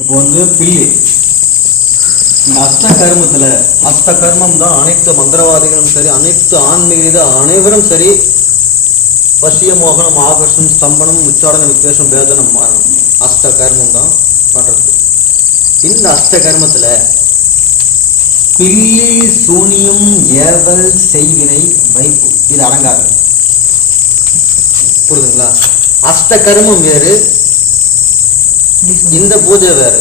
இப்போ வந்து பில்லி. இந்த அஷ்ட கர்மத்தில் அஷ்ட கர்மம் தான் அனைத்து மந்திரவாதிகளும் சரி அனைத்து ஆன்மீக அனைவரும் சரி வசிய மோகனம் ஆகர்ஷம் ஸ்தம்பனம் உச்சாரணம் வித்வேஷம் பேதனம் மாறணும். அஷ்ட கர்மம் தான் பண்றது. இந்த அஷ்ட கர்மத்தில் பில்லி சூனியம் ஏவல் செய்வினை வைப்பு. இது அடங்காது. புரியுதுங்களா அஷ்ட கர்மம் வேறு இந்த பூஜை வேறு.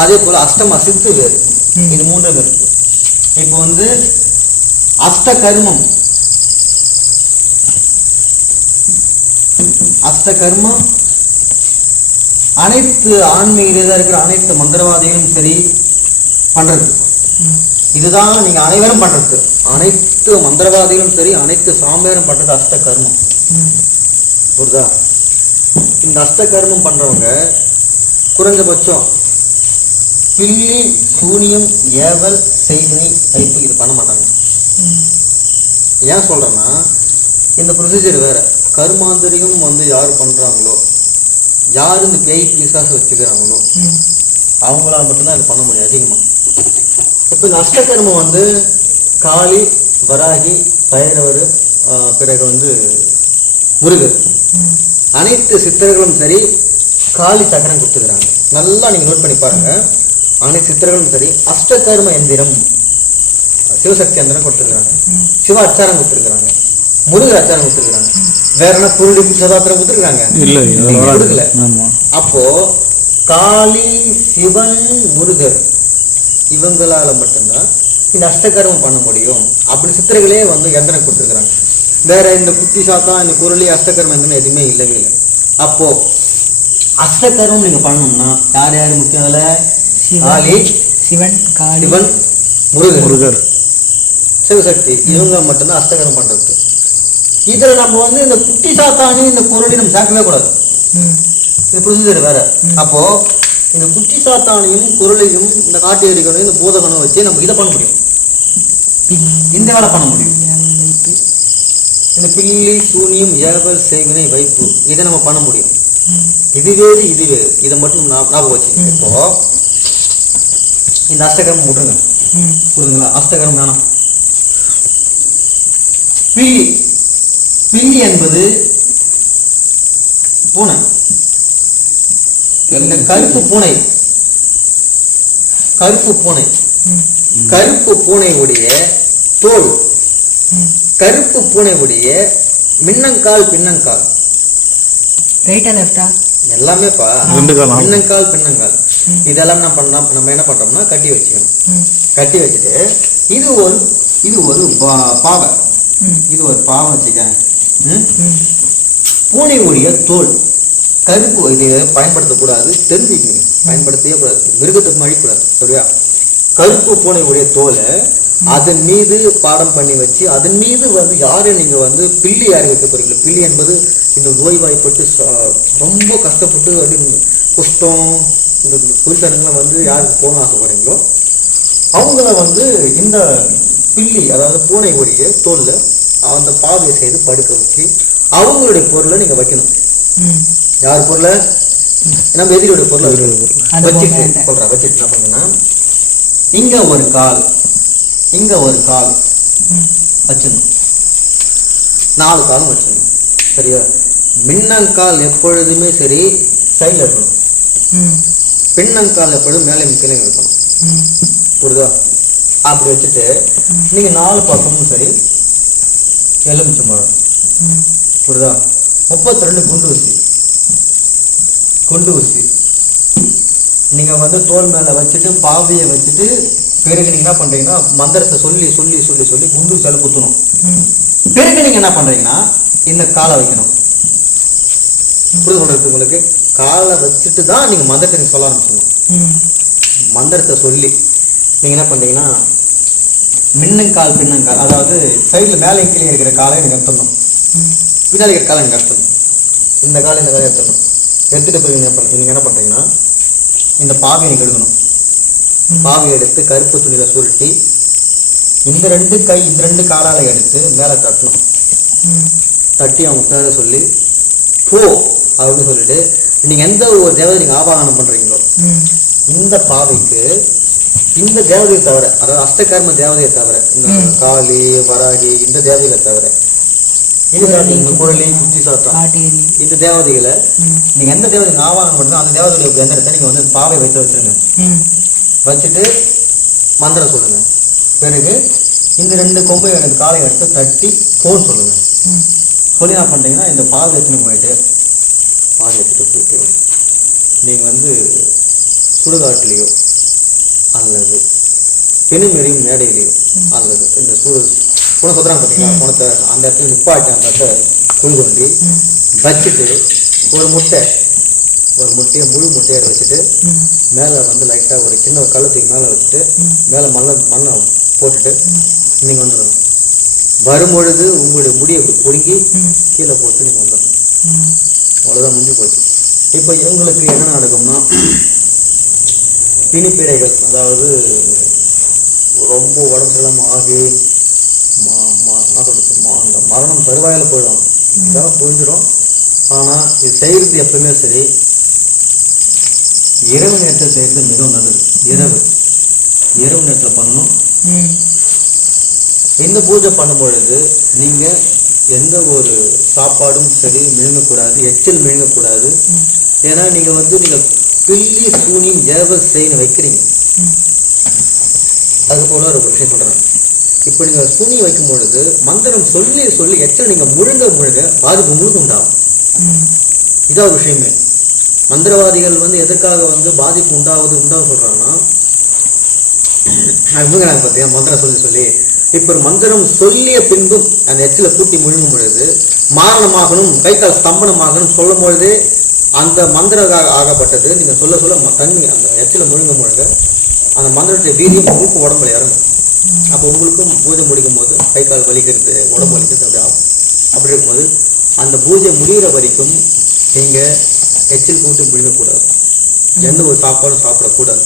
அதே போல அஷ்டம சித்து வேறு. இது மூன்றும் இருக்கு. இப்போ வந்து அஷ்ட கர்மம். அஷ்ட கர்மம் அனைத்து ஆன்மீக ரீதியா இருக்கிற அனைத்து மந்திரவாதிகளும் சரி பண்றது. இதுதான் நீங்க அனைவரும் பண்றது. அனைத்து மந்திரவாதிகளும் சரி அனைத்து சாமியாரும் பண்றது அஷ்ட கர்மம். புரியுதா இந்த அஷ்ட கர்மம் பண்றவங்க குறைஞ்சபட்சம் பில்லி சூனியம் ஏவல் செய்வினை வைப்பு இது பண்ண மாட்டாங்க. ஏன் சொல்றேன்னா இந்த ப்ரொசீஜர் வேற. கர்மாந்தரியம் வந்து யார் பண்றாங்களோ யார் இந்த பேய் பிசாசு வச்சுக்கிறாங்களோ அவங்களால மட்டும்தான் இது பண்ண முடியும் அதிகமா. இப்போ இந்த அஷ்டகர்மம் வந்து காளி வராகி பைரவர் பிறகு வந்து முருகர். அனைத்து சித்தர்களும் சரி காளி சக்கரம் கொடுத்துக்கிறாங்க நல்லா நீங்க நோட் பண்ணி பாருங்க. அனைத்து சித்தர்களும் சரி அஷ்டகர்ம எந்திரம் சிவசக்தி எந்திரம் கொடுத்துருக்காங்க சிவ அச்சாரம் கொடுத்துருக்காங்க முருகர் அச்சாரம் கொடுத்துருக்காங்க வேற என்ன புருடி சதாத்திரம் கொடுத்துருக்காங்க. கொடுக்கல. அப்போ காளி சிவன் முருகர் இவங்களால மட்டும்தான் இந்த அஷ்டகர்மம் பண்ண முடியும். அப்படி சித்திரங்களே வந்து எந்திரம் கொடுத்துருக்குறாங்க. வேற இந்த குட்டி சாத்தா இந்த குரலி அஷ்டகர்மம் எந்திரம் எதுவுமே இல்லவே இல்லை. அப்போ அஷ்டகர்மம் நீங்க பண்ணணும்னா யார் யார் முக்கியம் அதுல? சிவன். காளி சிவன் காளி. சிவன் முருகர் முருகர். சிவசக்தி இவங்க மட்டும்தான் அஷ்டகரம் பண்றது. இதுல நம்ம வந்து இந்த குட்டி சாத்தானி இந்த குரலி நம்ம சேர்க்கவே கூடாது. இது ப்ரொசீஜர் வேற. அப்போ இந்த குட்டி சாத்தானையும் குரலையும் இந்த காட்டு எரிகளையும் இந்த பூதகனும் வச்சு நம்ம இதை பண்ண முடியும். இந்த வேலை பண்ண முடியும். இந்த பில்லி சூனியம் ஏவல் செய்வினை வைப்பு இதை நம்ம பண்ண முடியும். இது வேறு இது வேறு. இதை மட்டும் ஞாபகம் வச்சுக்கோங்க. இப்போ இந்த அஷ்டகரம் விட்டுருங்க. புரியுதுங்களா அஷ்டகரம் வேணாம். பில்லி பில்லி என்பது பூனை. இந்த கருப்பு பூனை. கருப்பு பூனை. கருப்பு பூனை உடைய தோல். கருப்பு பூனை உடைய மின்னங்கால் பின்னங்கால். ரைட்டா லெஃப்டா எல்லாமேப்பா. ரெண்டு கால், ஆமா. மின்னங்கால் பின்னங்கால். இதெல்லாம் நம்ம பண்ணா நம்ம என்ன பண்றோம்னா கட்டி வச்சுக்கணும். கட்டி வச்சுட்டு இது ஒரு இது ஒரு பாவை. இது ஒரு பாவை வச்சுக்க ம்? ம். பூனை உடைய தோல். கருப்பு இது பயன்படுத்தக்கூடாது தெரிஞ்சுக்கங்க பயன்படுத்தவே கூடாது. மிருகத்துக்கு அழிக்கூடாது சரியா? கருப்பு பூனை உடைய தோலை அதன் மீது பாடம் பண்ணி வச்சு அதன் மீது வந்து யாரை நீங்க வந்து பில்லி யாரை வைக்க போறீங்களோ பில்லி என்பது இந்த நோய்வாய்ப்பட்டு ச- ரொம்ப கஷ்டப்பட்டு அப்படி குஷ்டம் இந்த புரிசனங்களாம் வந்து யாருக்கு போகணும் ஆசைப்படுறீங்களோ அவங்கள வந்து இந்த பில்லி அதாவது பூனை உடைய தோல்ல அந்த பாவையை செய்து படுக்க வச்சு அவங்களுடைய பொருளை நீங்க வைக்கணும் ம். யார் பொருளை நம்ம எதிரியோட பொருளை வச்சுட்டு. சொல்றேன் வச்சுட்டு என்ன பண்ணுன்னா இங்க ஒரு கால் இங்க ஒரு கால். வச்சிடணும் நாலு காலும் வச்சிடணும் சரியா? மின்னங்கால் எப்பொழுதுமே சரி சைடில் இருக்கணும். பின்னங்கால் எப்பொழுதும் மேலே கீழே இருக்கணும். புரியுதா? அப்படி வச்சுட்டு நீங்க நாலு பக்கமும் சரி எலுமிச்சம்பழம் ம். புரியுதா? முப்பத்தி ரெண்டு குண்டு ஊசி. குண்டு ஊசி. நீங்க வந்து தோல் மேல வச்சுட்டு பாவையை வச்சுட்டு பிறகு நீங்க என்ன பண்றீங்கன்னா மந்திரத்தை சொல்லி சொல்லி சொல்லி சொல்லி குண்டு ஊசியால குத்தணும். பிறகு நீங்க என்ன பண்றீங்கன்னா இந்த காலை வைக்கணும்? புரியுது சொல்றது உங்களுக்கு காலை வச்சுட்டு தான் நீங்க மந்திரத்தை நீங்க சொல்ல ஆரம்பிக்கணும். ம். மந்திரத்தை சொல்லி நீங்க என்ன பண்றீங்கன்னா மின்னங்கால் பின்னங்கால் அதாவது சைடுல மேலே கீழே இருக்கிற காலை எனக்கு எடுத்துடணும். பின்னாடி இருக்கிற காலை எனக்கு எடுத்துடணும். இந்த காலை இந்த காலை எடுத்துடணும். எடுத்துட்டு பிறகு நீங்க என்ன பண்ற- நீங்க என்ன பண்றீங்கன்னா இந்த பாவையை நீங்க எடுக்கணும் பாவையை எடுத்து கருப்பு துணியில சுருட்டி இந்த ரெண்டு கை இந்த ரெண்டு காலால எடுத்து மேலே தட்டணும். ம். தட்டி அவங்க பேரை சொல்லி போ அப்படின்னு சொல்லிட்டு நீங்க எந்த ஒரு தேவதை நீங்க ஆபாகனம் பண்றீங்களோ ம். இந்த பாவைக்கு இந்த தேவதையை தவிர அதாவது அஷ்டகர்ம தேவதையை தவிர இந்த காளி வராகி இந்த தேவதைகளை தவிர குரலி குட்டி சாத்தம் இந்த தேவதைகளை நீங்க எந்த தேவதைக்கு ஆவாகனம் பண்ணுறோம் அந்த தேவதையுடைய எந்திரத்தை நீங்க வந்து பாவை வைத்து வச்சிருங்க. வச்சுட்டு மந்திரம் சொல்லுங்க. பிறகு இந்த ரெண்டு கொம்பை எனக்கு காலை எடுத்து தட்டி போன் சொல்லுங்க. சொல்லி என்ன பண்ணுறீங்கன்னா இந்த பால் எடுத்துன்னு போயிட்டு பால் எடுத்துட்டு போயிட்டு நீங்கள் வந்து சுடுகாட்டுலேயோ அல்லது பெருமெறியும் மேடையிலையோ அல்லது இந்த சுடு புன சொல்கிறாங்க பார்த்தீங்களா புனத்தை அந்த இடத்துல நிப்பாட்டி அந்த இடத்த குழி தோண்டி வச்சுட்டு ஒரு முட்டை ஒரு முட்டையை முழு முட்டையை வச்சுட்டு மேலே வந்து லைட்டாக ஒரு சின்ன ஒரு கள்ளத்துக்கு மேலே வச்சுட்டு மேலே மண்ணை மண்ணை போட்டுட்டு நீங்கள் வந்துடணும். வரும்பொழுது உங்களுடைய முடியை பிடுங்கி ம். கீழே போட்டு நீங்கள் வந்துடணும். அவ்வளோதான் முடிஞ்சு போச்சு. இப்போ இவங்களுக்கு என்ன நடக்கும்னா பிணிப்பிடைகள் அதாவது ரொம்ப உடம்பு சரியில்லாமல் ஆகி மா மா என்ன சொல்றது மா அந்த மரணம் தருவாயில் போயிடும். இதெல்லாம் புரிஞ்சிடும். ஆனால் இது செய்கிறது எப்பவுமே சரி இரவு நேரத்தில் செய்கிறது மிகவும் நல்லது. இரவு. இரவு நேரத்தில் பண்ணணும். இந்த பூஜை பண்ணும் பொழுது நீங்கள் எந்த ஒரு சாப்பாடும் சரி விழுங்கக்கூடாது எச்சில் விழுங்கக்கூடாது ஏன்னா நீங்கள் வந்து நீங்கள் பில்லி சூனியம் ஏவ வைக்கிறீங்க. அது போல ஒரு விஷயம் சொல்கிறேன் இப்போ நீங்கள் சூனி வைக்கும் பொழுது மந்திரம் சொல்லி சொல்லி எச்சல் நீங்கள் முழுங்க முழுங்க பாதிப்பு முழுங்க உண்டாகும். இதான் ஒரு விஷயமே. மந்திரவாதிகள் வந்து எதற்காக வந்து பாதிப்பு உண்டாகுது உண்டாக சொல்கிறாங்கன்னா அது முழுங்கிறாங்க பார்த்தியா மந்திரம் சொல்லி சொல்லி. இப்போ மந்திரம் சொல்லிய பின்பும் அந்த எச்சில கூட்டி முழுங்கும் பொழுது மாரணமாகணும் கை கால் ஸ்தம்பனமாகணும் சொல்லும் பொழுது அந்த மந்திர ஆகப்பட்டது. நீங்கள் சொல்ல சொல்ல தண்ணி அந்த எச்சில முழுங்க முழுங்க அந்த மந்திரத்துடைய வீரியம் உங்களுக்கு உடம்புல இறங்கும். அப்போ உங்களுக்கும் பூஜை முடிக்கும் போது கை கால் வலிக்கிறது உடம்பு வலிக்கிறது அப்படி ஆகும். அப்படி இருக்கும்போது அந்த பூஜை முடிகிற வரைக்கும் நீங்கள் எச்சில் கூட்டி முழுங்கக்கூடாது. எந்த ஒரு சாப்பாடும் சாப்பிடக்கூடாது.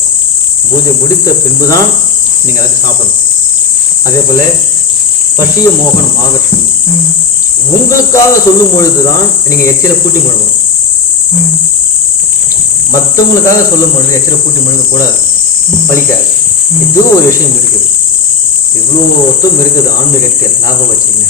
பூஜை முடித்த பின்பு தான் நீங்கள் அதை சாப்பிடணும். அதே போல் பசிய மோகனம் ஆகட்டும். ம். உங்களுக்காக சொல்லும் பொழுது தான் நீங்கள் எச்சில கூட்டி முழுங்கணும் ம். மற்றவங்களுக்காக சொல்லும் பொழுது எச்சில கூட்டி முழுங்கக்கூடாது பலிக்காது. இதுவும் ஒரு விஷயம் இருக்குது. இவ்வளோத்தும் இருக்குது ஆன்மீகத்தில் ஞாபகம் வச்சுங்க